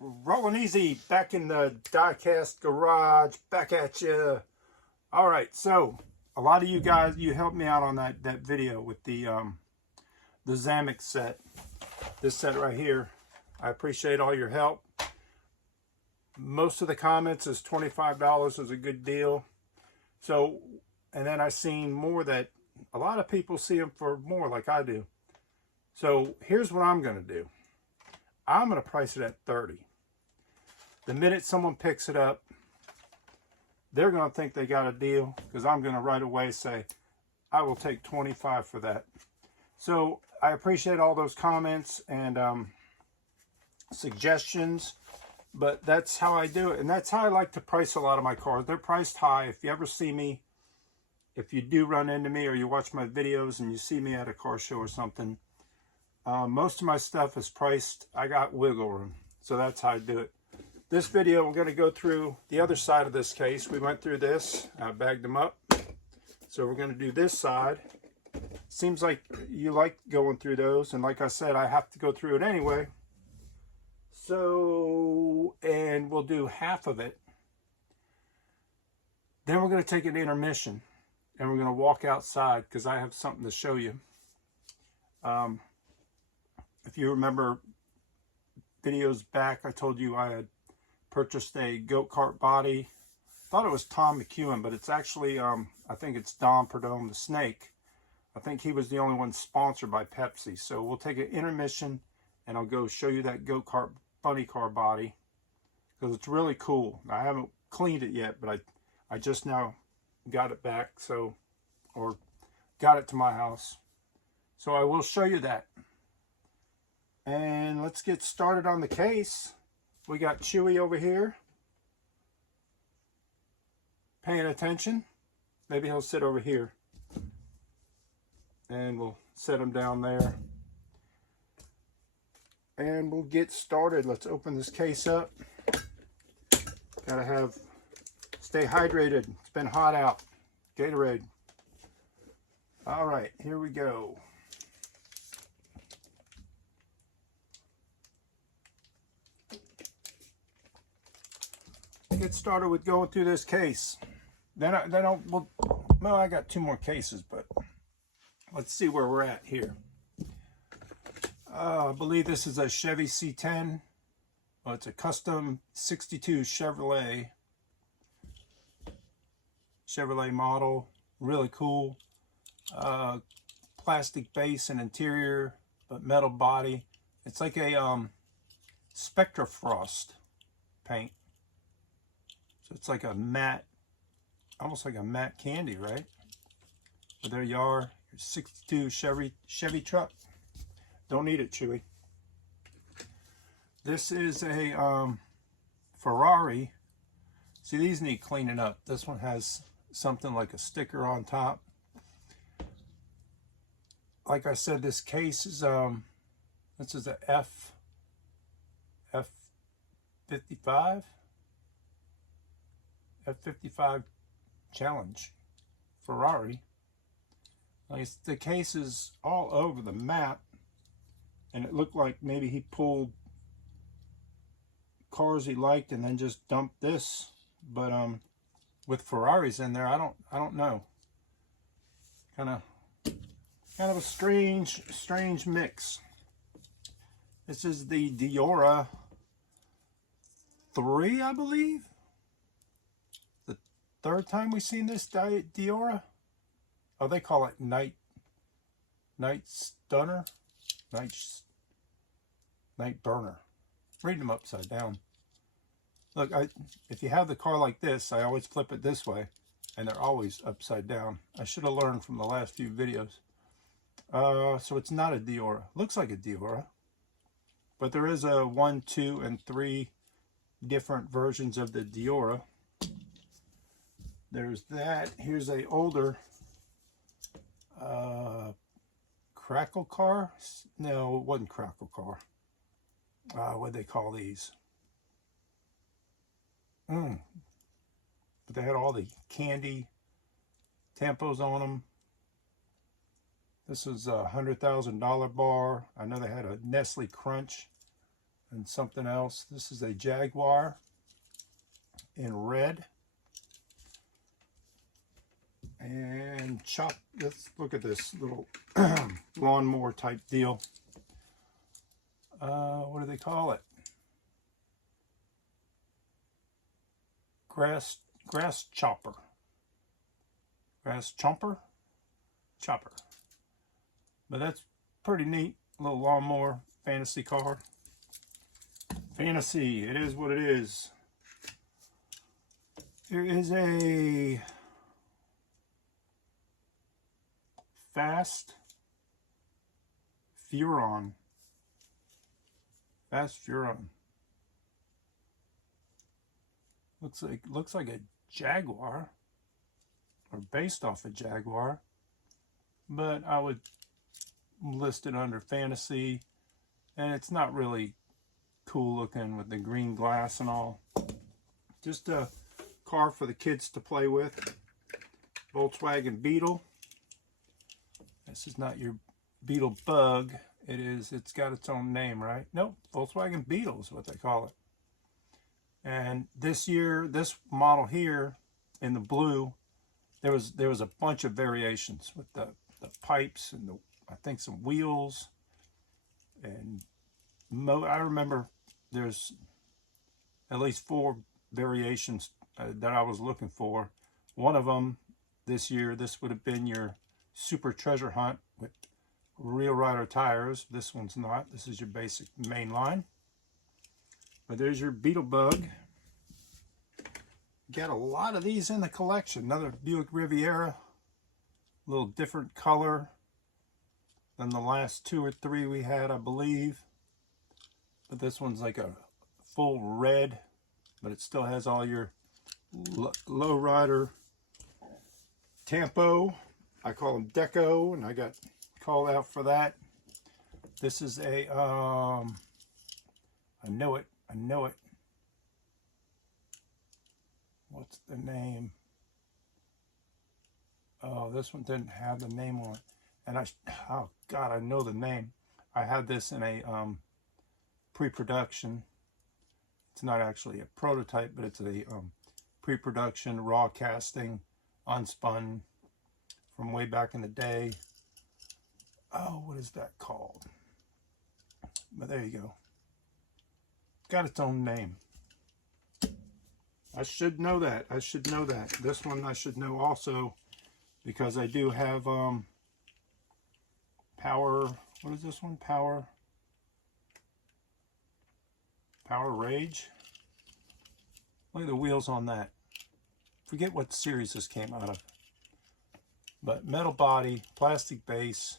Rolling easy, back in the diecast garage, back at you. All right, so a lot of you guys, you helped me out on that video with the Zamek set, this set right here. I appreciate all your help. Most of the comments is $25 is a good deal. So, and then I seen more that a lot of people see them for more, like I do. So here's what I'm gonna do. I'm gonna price it at $30. The minute someone picks it up, they're going to think they got a deal, because I'm going to right away say, I will take $25 for that. So I appreciate all those comments and suggestions, but that's how I do it. And that's how I like to price a lot of my cars. They're priced high. If you ever see me, if you do run into me or you watch my videos and you see me at a car show or something, most of my stuff is priced. I got wiggle room. So that's how I do it. This video, we're going to go through the other side of this case. We went through this. I bagged them up. So we're going to do this side. Seems like you like going through those. And like I said, I have to go through it anyway. So, and we'll do half of it. Then we're going to take an intermission. And we're going to walk outside because I have something to show you. If you remember videos back, I told you I had purchased a go-kart body. Thought it was Tom McEwen, but it's actually, I think it's Don Perdome, the Snake. I think he was the only one sponsored by Pepsi. So we'll take an intermission, and I'll go show you that go-kart funny car body, because it's really cool. I haven't cleaned it yet, but I just now got it back, so, or got it to my house. So I will show you that. And let's get started on the case. We got Chewy over here, paying attention. Maybe he'll sit over here. And we'll set him down there. And we'll get started. Let's open this case up. Gotta stay hydrated. It's been hot out. Gatorade. All right, here we go. Get started with going through this case. Then I got two more cases, but let's see where we're at here. I believe this is a Chevy C10. Well, it's a custom 62 Chevrolet model. Really cool. Plastic base and interior, but metal body. It's like a Spectra Frost paint. So it's like a matte, almost like a matte candy, right? But there you are, your 62 Chevy truck. Don't need it, Chewy. This is a Ferrari. See, these need cleaning up. This one has something like a sticker on top. Like I said, this case is this is a F55. F55 Challenge Ferrari. Like, the case is all over the map, and it looked like maybe he pulled cars he liked and then just dumped this. But with Ferraris in there, I don't know. Kind of a strange mix. This is the Diora 3, I believe. Third time we've seen this Diora. Oh, they call it Night Stunner, Night Burner. Reading them upside down. Look, if you have the car like this, I always flip it this way, and they're always upside down. I should have learned from the last few videos. So it's not a Diora. Looks like a Diora, but there is a 1, 2, and 3 different versions of the Diora. There's that. Here's a older Crackle car. No, it wasn't Crackle car. What do they call these? But they had all the candy tampos on them. This is a $100,000 bar. I know they had a Nestle Crunch and something else. This is a Jaguar in red. And let's look at this little lawnmower type deal. What do they call it? Grass chopper. Grass chomper? Chopper. But that's pretty neat. Little lawnmower fantasy car. Fantasy, it is what it is. There is a Fast Furon. Looks like a Jaguar, or based off a Jaguar, but I would list it under fantasy, and it's not really cool looking with the green glass and all. Just a car for the kids to play with. Volkswagen Beetle. This is not your Beetle Bug. It's got its own name, right? Nope, Volkswagen Beetle is what they call it. And this year, this model here in the blue, there was a bunch of variations with the pipes and I think some wheels. And I remember there's at least 4 variations that I was looking for. One of them this year, this would have been your Super Treasure Hunt with Real Rider tires. This one's not. This is your basic main line. But there's your Beetle Bug. Got a lot of these in the collection. Another Buick Riviera. A little different color than the last 2 or 3 we had, I believe. But this one's like a full red, but it still has all your low rider Tampo. I call them Deco, and I got called out for that. This is a I know it. What's the name? Oh, this one didn't have the name on it. And oh God, I know the name. I had this in a pre-production. It's not actually a prototype, but it's a pre-production raw casting, unspun from way back in the day. Oh, what is that called? But there you go. Got its own name. I should know that. This one I should know also, because I do have Power. What is this one? Power Rage. Look at the wheels on that. Forget what series this came out of. But metal body, plastic base,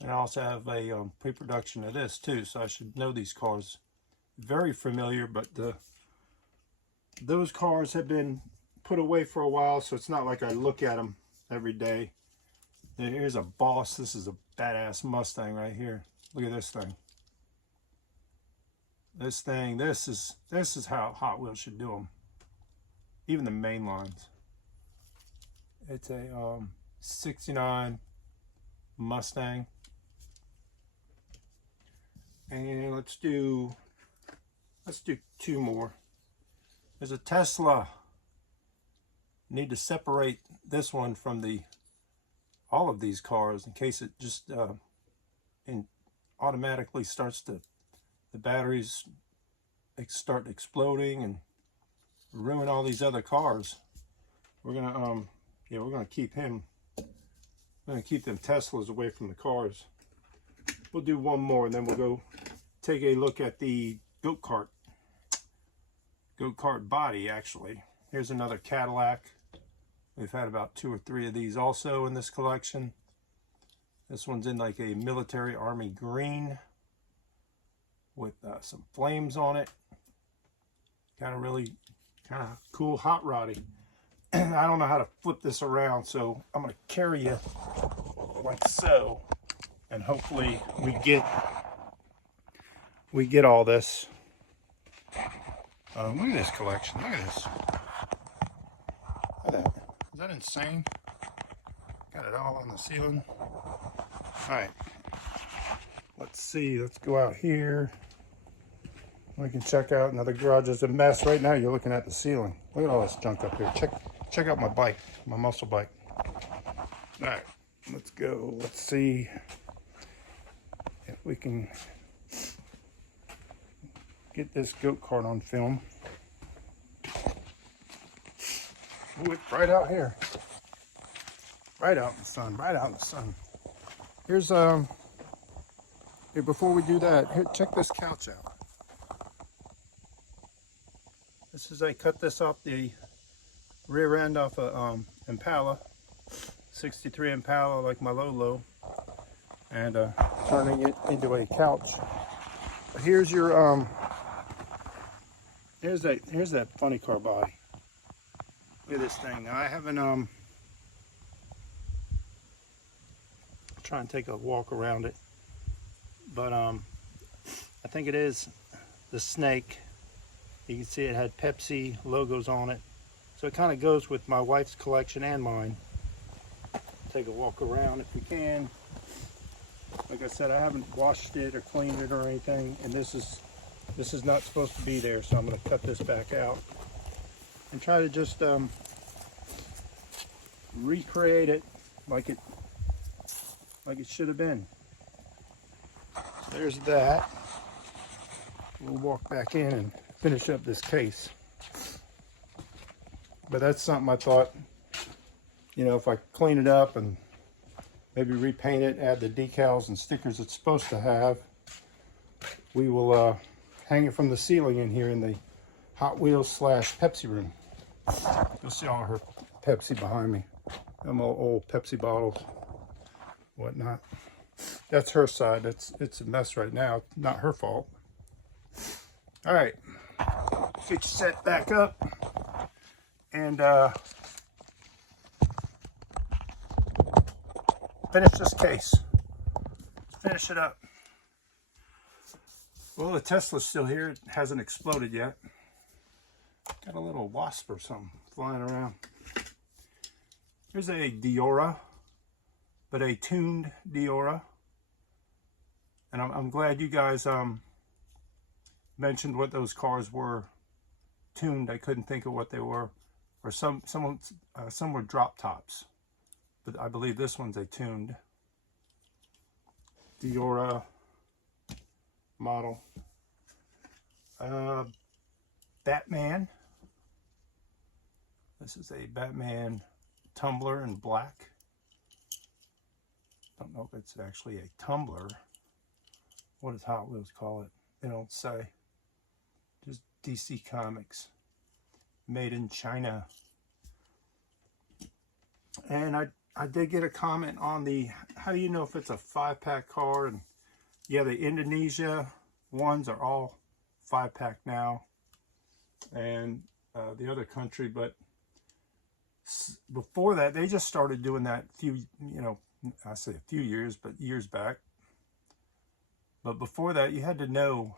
and I also have a pre-production of this too, so I should know these cars. Very familiar, but those cars have been put away for a while, so it's not like I look at them every day. And here's a Boss. This is a badass Mustang right here. Look at this thing. This is how Hot Wheels should do them. Even the main lines. It's a 69 Mustang. And let's do 2 more. There's a Tesla. Need to separate this one from all of these cars in case it just automatically starts to, the batteries start exploding and ruin all these other cars. We're gonna keep him. We're gonna keep them Teslas away from the cars. We'll do one more, and then we'll go take a look at the go-kart body. Actually, here's another Cadillac. We've had about 2 or 3 of these also in this collection. This one's in like a military army green with some flames on it. Kind of cool, hot roddy. I don't know how to flip this around, so I'm going to carry you like so, and hopefully we get all this. Look at this collection. Look at this. Look at that. Is that insane? Got it all on the ceiling. All right. Let's see. Let's go out here. We can check out another garage. Is a mess right now. You're looking at the ceiling. Look at all this junk up here. Check out my bike, my muscle bike. All right, let's go. Let's see if we can get this goat cart on film. Ooh, it's right out here. Right out in the sun. Right out in the sun. Here's here, before we do that, here, check this couch out. This is, I cut this off the rear end off a Impala, 63 Impala, like my Lolo, and turning it into a couch. But here's your here's that funny car body. Look at this thing. Now I haven't try and take a walk around it, but I think it is the snake. You can see it had Pepsi logos on it, so it kind of goes with my wife's collection and mine. Take a walk around if we can. Like I said, I haven't washed it or cleaned it or anything, and this is not supposed to be there, so I'm going to cut this back out and try to just recreate it like it should have been. There's that. We'll walk back in and finish up this case. But that's something I thought, you know, if I clean it up and maybe repaint it, add the decals and stickers it's supposed to have, we will hang it from the ceiling in here in the Hot Wheels / Pepsi room. You'll see all her Pepsi behind me. Them old Pepsi bottles, whatnot. That's her side. It's a mess right now. Not her fault. All right, get you set back up and finish this case. Finish it up. Well, the Tesla's still here. It hasn't exploded yet. Got a little wasp or something flying around. Here's a Diora, but a tuned Diora. And I'm glad you guys mentioned what those cars were tuned. I couldn't think of what they were. Or some were drop tops. But I believe this one's a tuned Diora model. Batman. This is a Batman tumbler in black. Don't know if it's actually a tumbler. What does Hot Wheels call it? They don't say. Just DC Comics. Made in China. And I did get a comment on the, how do you know if it's a 5-pack car? And yeah, the Indonesia ones are all 5-pack now. And the other country, but before that, they just started doing that I say a few years, but years back. But before that, you had to know,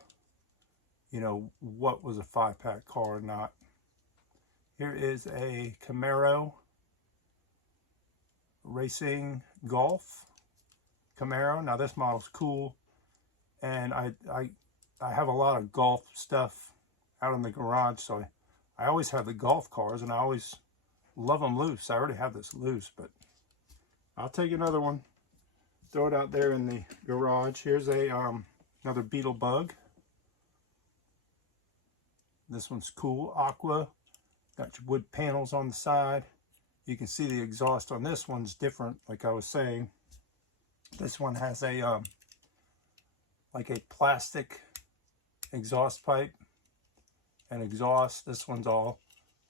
what was a 5-pack car or not. Here is a Camaro Racing Golf Camaro. Now this model's cool, and I have a lot of golf stuff out in the garage, so I always have the golf cars, and I always love them loose. I already have this loose, but I'll take another one, throw it out there in the garage. Here's a another Beetle Bug. This one's cool, aqua. Got your wood panels on the side. You can see the exhaust on this one's different, like I was saying. This one has a like a plastic exhaust pipe and exhaust. This one's all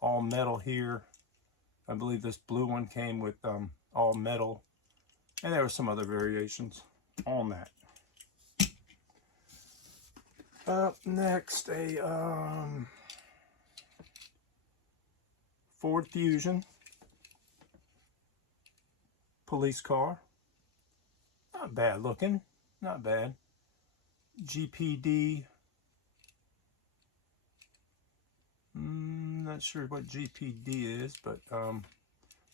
metal here. I believe this blue one came with all metal, and there were some other variations on that. Up next, a Ford Fusion police car. Not bad looking, not bad. GPD. Not sure what GPD is, but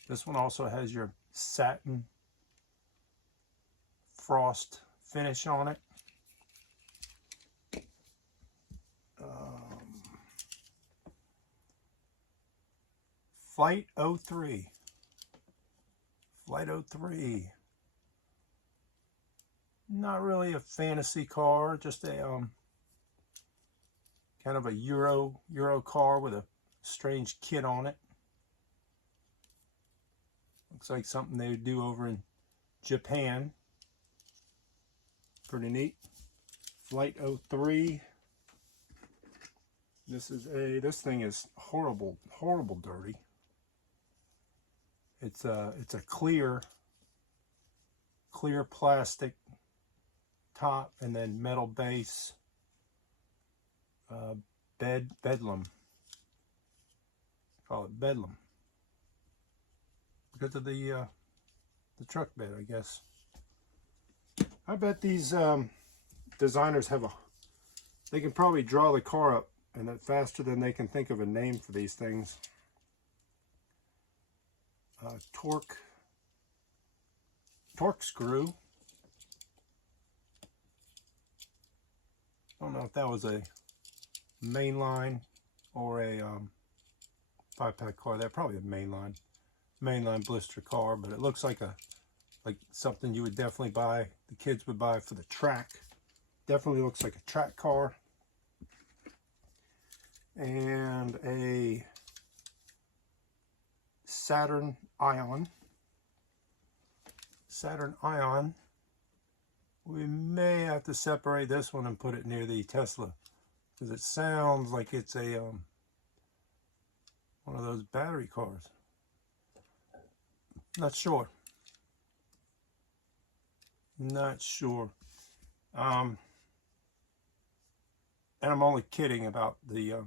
this one also has your satin frost finish on it. Flight 03. Flight 03. Not really a fantasy car, just a kind of a Euro car with a strange kit on it. Looks like something they would do over in Japan. Pretty neat. Flight 03. This thing is horrible dirty. It's a clear plastic top and then metal base. Bedlam. Call it Bedlam because of the truck bed, I guess. I bet these designers have they can probably draw the car up and that faster than they can think of a name for these things. Torque screw. I don't know if that was a mainline or a 5-pack car. They're probably a mainline blister car, but it looks like something you would definitely buy. The kids would buy for the track. Definitely looks like a track car. And a Saturn Ion. We may have to separate this one and put it near the Tesla because it sounds like it's a one of those battery cars. Not sure. And I'm only kidding about the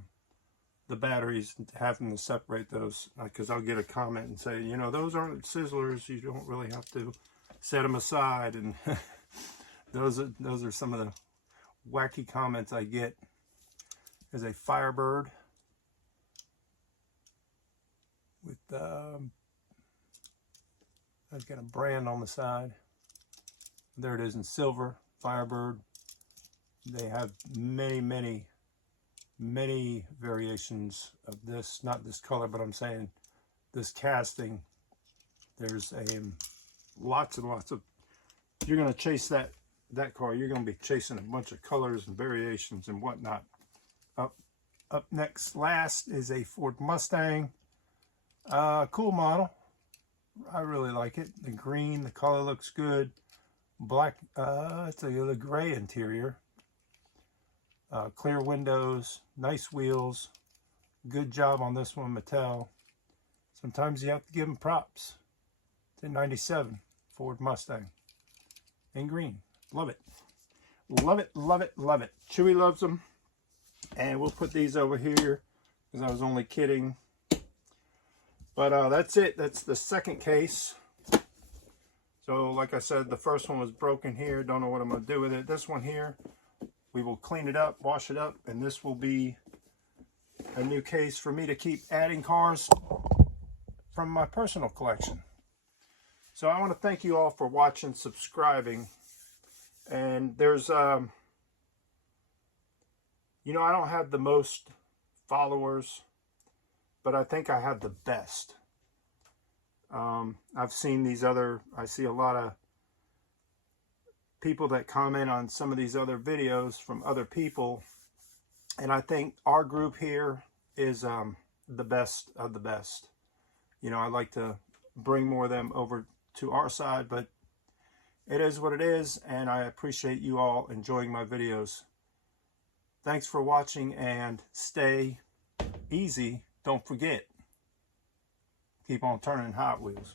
batteries, having to separate those, because I'll get a comment and say, you know, those aren't Sizzlers, you don't really have to set them aside. And those are some of the wacky comments I get. There's a Firebird with I've got a brand on the side. There it is in silver, Firebird. They have many variations of this, not this color, but I'm saying this casting. There's lots and lots of, if you're going to chase that car, you're going to be chasing a bunch of colors and variations and whatnot. Up next, last, is a Ford Mustang. Cool model. I really like it. The green, the color looks good. Black, it's a gray interior. Clear windows, nice wheels. Good job on this one, Mattel. Sometimes you have to give them props. It's a 97 Ford Mustang in green. Love it. Love it, love it, love it. Chewy loves them. And we'll put these over here because I was only kidding. But that's it. That's the second case. So like I said, the first one was broken here. Don't know what I'm going to do with it. This one here, we will clean it up, wash it up, and this will be a new case for me to keep adding cars from my personal collection. So I want to thank you all for watching, subscribing. And there's, you know, I don't have the most followers, but I think I have the best. I've seen these other, I see a lot of people that comment on some of these other videos from other people, and I think our group here is the best of the best. You know, I'd like to bring more of them over to our side, but it is what it is, and I appreciate you all enjoying my videos. Thanks for watching, and stay easy. Don't forget, keep on turning Hot Wheels.